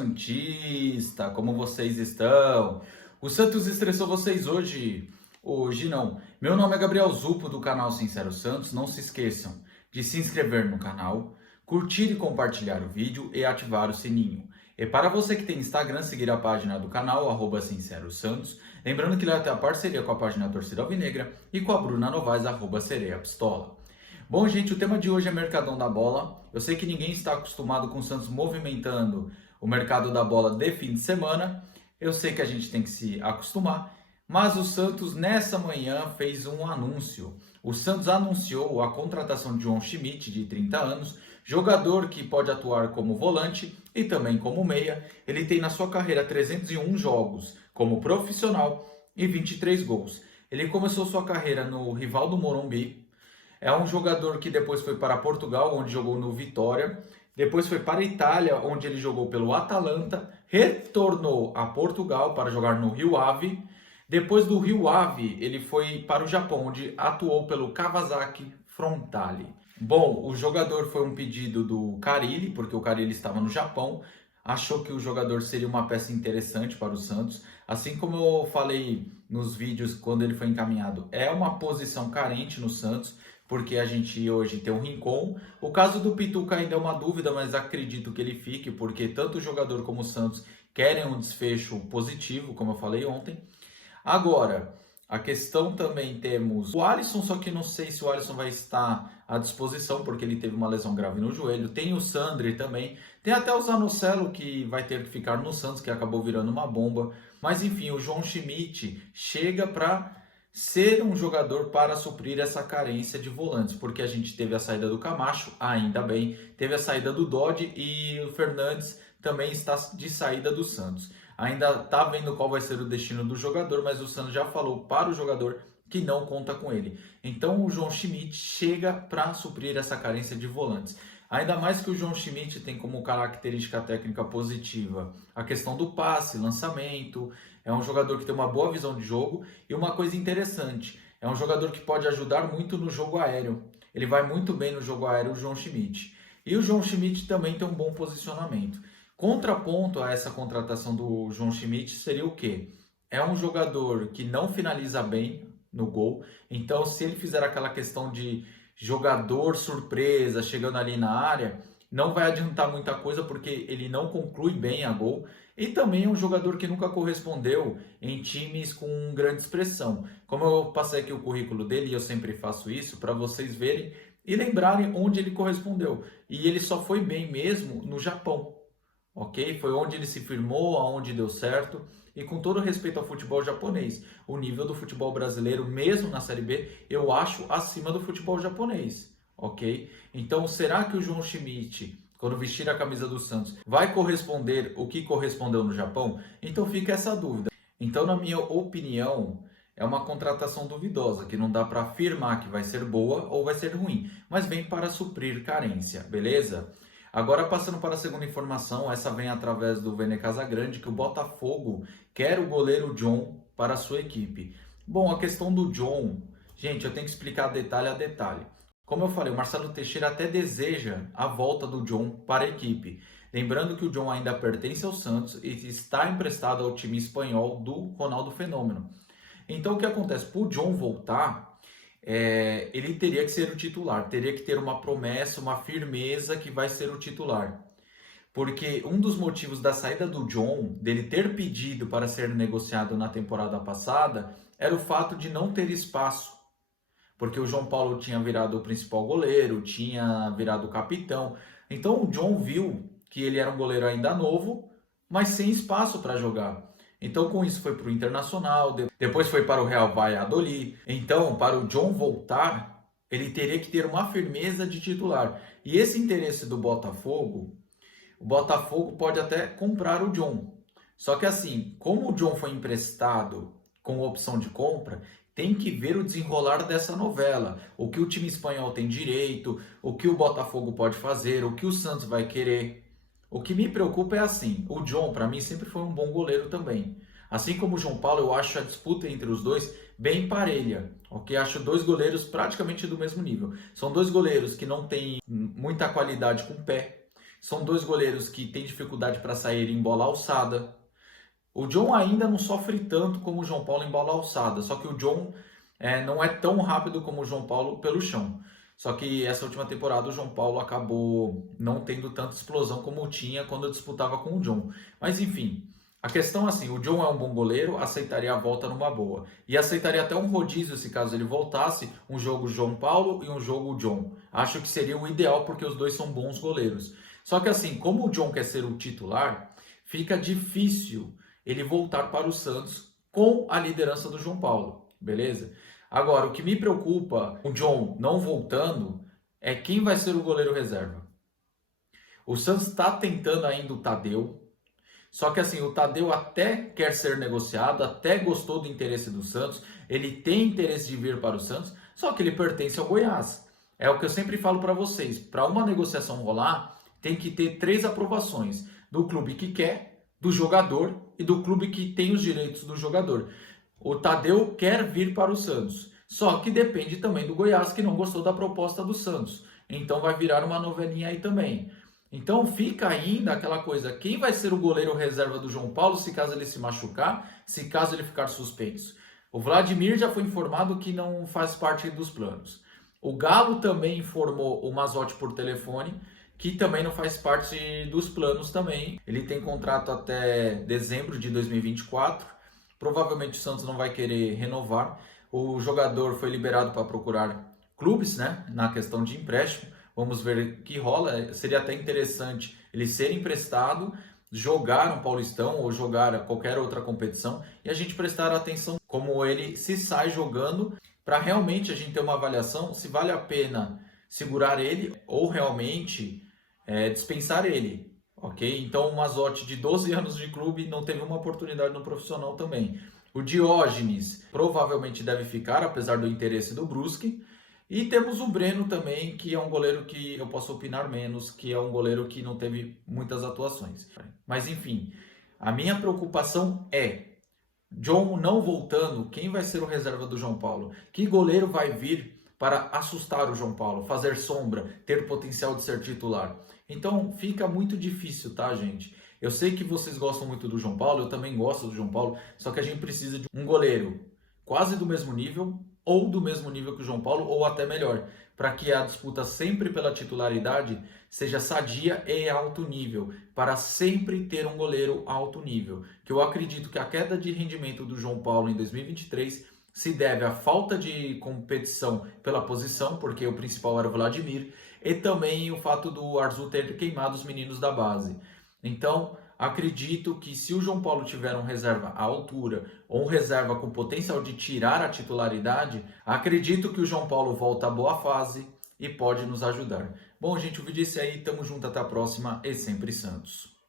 Santista, como vocês estão? O Santos estressou vocês hoje? Hoje não. Meu nome é Gabriel Zupo do canal Sincero Santos. Não se esqueçam de se inscrever no canal, curtir e compartilhar o vídeo e ativar o sininho. E para você que tem Instagram, seguir a página do canal, @SinceroSantos. Lembrando que lá tem a parceria com a página Torcida Alvinegra e com a Bruna Novaes, @SereiaPistola. Bom, gente, o tema de hoje é Mercadão da Bola. Eu sei que ninguém está acostumado com o Santos movimentando o mercado da bola de fim de semana. Eu sei que a gente tem que se acostumar. Mas o Santos, nessa manhã, fez um anúncio. O Santos anunciou a contratação de João Schmidt, de 30 anos, jogador que pode atuar como volante e também como meia. Ele tem na sua carreira 301 jogos como profissional e 23 gols. Ele começou sua carreira no rival do Morumbi. É um jogador que depois foi para Portugal, onde jogou no Vitória. Depois foi para a Itália, onde ele jogou pelo Atalanta. Retornou a Portugal para jogar no Rio Ave. Depois do Rio Ave, ele foi para o Japão, onde atuou pelo Kawasaki Frontale. Bom, o jogador foi um pedido do Carille, porque o Carille estava no Japão. Achou que o jogador seria uma peça interessante para o Santos. Assim como eu falei nos vídeos quando ele foi encaminhado, é uma posição carente no Santos, porque a gente hoje tem o Rincon. O caso do Pituca ainda é uma dúvida, mas acredito que ele fique, porque tanto o jogador como o Santos querem um desfecho positivo, como eu falei ontem. Agora, a questão também temos o Alisson, só que não sei se o Alisson vai estar à disposição, porque ele teve uma lesão grave no joelho. Tem o Sandri também. Tem até o Zanocelo, que vai ter que ficar no Santos, que acabou virando uma bomba. Mas enfim, o João Schmidt chega para ser um jogador para suprir essa carência de volantes, porque a gente teve a saída do Camacho, ainda bem, teve a saída do Dodge e o Fernandes também está de saída do Santos. Ainda está vendo qual vai ser o destino do jogador, mas o Santos já falou para o jogador que não conta com ele. Então o João Schmidt chega para suprir essa carência de volantes. Ainda mais que o João Schmidt tem como característica técnica positiva a questão do passe, lançamento. É um jogador que tem uma boa visão de jogo e uma coisa interessante, é um jogador que pode ajudar muito no jogo aéreo. Ele vai muito bem no jogo aéreo, o João Schmidt. E o João Schmidt também tem um bom posicionamento. Contraponto a essa contratação do João Schmidt seria o quê? É um jogador que não finaliza bem no gol. Então, se ele fizer aquela questão de jogador surpresa chegando ali na área, não vai adiantar muita coisa porque ele não conclui bem a gol. E também é um jogador que nunca correspondeu em times com grande expressão. Como eu passei aqui o currículo dele, e eu sempre faço isso para vocês verem e lembrarem onde ele correspondeu. E ele só foi bem mesmo no Japão. Ok? Foi onde ele se firmou, aonde deu certo. E com todo respeito ao futebol japonês, o nível do futebol brasileiro, mesmo na Série B, eu acho acima do futebol japonês. Ok? Então, será que o João Schmidt, quando vestir a camisa do Santos, vai corresponder o que correspondeu no Japão? Então fica essa dúvida. Então, na minha opinião, é uma contratação duvidosa, que não dá para afirmar que vai ser boa ou vai ser ruim, mas vem para suprir carência, beleza? Agora, passando para a segunda informação, essa vem através do Vene Casagrande, que o Botafogo quer o goleiro John para a sua equipe. Bom, a questão do John, gente, eu tenho que explicar detalhe a detalhe. Como eu falei, o Marcelo Teixeira até deseja a volta do John para a equipe. Lembrando que o John ainda pertence ao Santos e está emprestado ao time espanhol do Ronaldo Fenômeno. Então, o que acontece? Para o John voltar, ele teria que ser o titular, teria que ter uma promessa, uma firmeza que vai ser o titular. Porque um dos motivos da saída do John, dele ter pedido para ser negociado na temporada passada, era o fato de não ter espaço. Porque o João Paulo tinha virado o principal goleiro, tinha virado o capitão. Então o John viu que ele era um goleiro ainda novo, mas sem espaço para jogar. Então, com isso, foi para o Internacional, depois foi para o Real Valladolid. Então, para o John voltar, ele teria que ter uma firmeza de titular. E esse interesse do Botafogo, o Botafogo pode até comprar o John. Só que assim, como o John foi emprestado com opção de compra, tem que ver o desenrolar dessa novela. O que o time espanhol tem direito, o que o Botafogo pode fazer, o que o Santos vai querer. O que me preocupa é assim, o John para mim sempre foi um bom goleiro também. Assim como o João Paulo, eu acho a disputa entre os dois bem parelha. Ok? Acho dois goleiros praticamente do mesmo nível. São dois goleiros que não têm muita qualidade com o pé, São dois goleiros que têm dificuldade para sair em bola alçada. O John ainda não sofre tanto como o João Paulo em bola alçada, só que o John não é tão rápido como o João Paulo pelo chão. Só que essa última temporada o João Paulo acabou não tendo tanta explosão como tinha quando eu disputava com o John. Mas enfim, a questão é assim, o John é um bom goleiro, aceitaria a volta numa boa. E aceitaria até um rodízio se caso ele voltasse, um jogo João Paulo e um jogo John. Acho que seria o ideal porque os dois são bons goleiros. Só que assim, como o John quer ser o titular, fica difícil ele voltar para o Santos com a liderança do João Paulo, beleza? Agora, o que me preocupa, o John não voltando, é quem vai ser o goleiro reserva. O Santos está tentando ainda o Tadeu, só que assim, o Tadeu até quer ser negociado, até gostou do interesse do Santos, ele tem interesse de vir para o Santos, só que ele pertence ao Goiás. É o que eu sempre falo para vocês, para uma negociação rolar, tem que ter 3 aprovações, do clube que quer, do jogador e do clube que tem os direitos do jogador. O Tadeu quer vir para o Santos, só que depende também do Goiás, que não gostou da proposta do Santos. Então vai virar uma novelinha aí também. Então fica ainda aquela coisa, quem vai ser o goleiro reserva do João Paulo se caso ele se machucar, se caso ele ficar suspenso? O Vladimir já foi informado que não faz parte dos planos. O Galo também informou o Mazzotti por telefone, que também não faz parte dos planos também. Ele tem contrato até dezembro de 2024. Provavelmente o Santos não vai querer renovar. O jogador foi liberado para procurar clubes, né, na questão de empréstimo. Vamos ver o que rola. Seria até interessante ele ser emprestado, jogar um Paulistão ou jogar qualquer outra competição e a gente prestar atenção como ele se sai jogando para realmente a gente ter uma avaliação se vale a pena segurar ele ou realmente dispensar ele. Ok? Então o Mazzotti, de 12 anos de clube, não teve uma oportunidade no profissional também. O Diógenes provavelmente deve ficar, apesar do interesse do Brusque. E temos o Breno também, que é um goleiro que eu posso opinar menos, que é um goleiro que não teve muitas atuações. Mas enfim, a minha preocupação é, John não voltando, quem vai ser o reserva do João Paulo? Que goleiro vai vir para assustar o João Paulo, fazer sombra, ter potencial de ser titular? Então fica muito difícil, tá, gente? Eu sei que vocês gostam muito do João Paulo, eu também gosto do João Paulo, só que a gente precisa de um goleiro quase do mesmo nível, ou do mesmo nível que o João Paulo, ou até melhor, para que a disputa sempre pela titularidade seja sadia e alto nível, para sempre ter um goleiro alto nível. Que eu acredito que a queda de rendimento do João Paulo em 2023 se deve à falta de competição pela posição, porque o principal era o Vladimir, e também o fato do Arzu ter queimado os meninos da base. Então, acredito que se o João Paulo tiver um reserva à altura ou um reserva com potencial de tirar a titularidade, acredito que o João Paulo volta à boa fase e pode nos ajudar. Bom, gente, o vídeo é esse aí. Tamo junto, até a próxima e sempre Santos.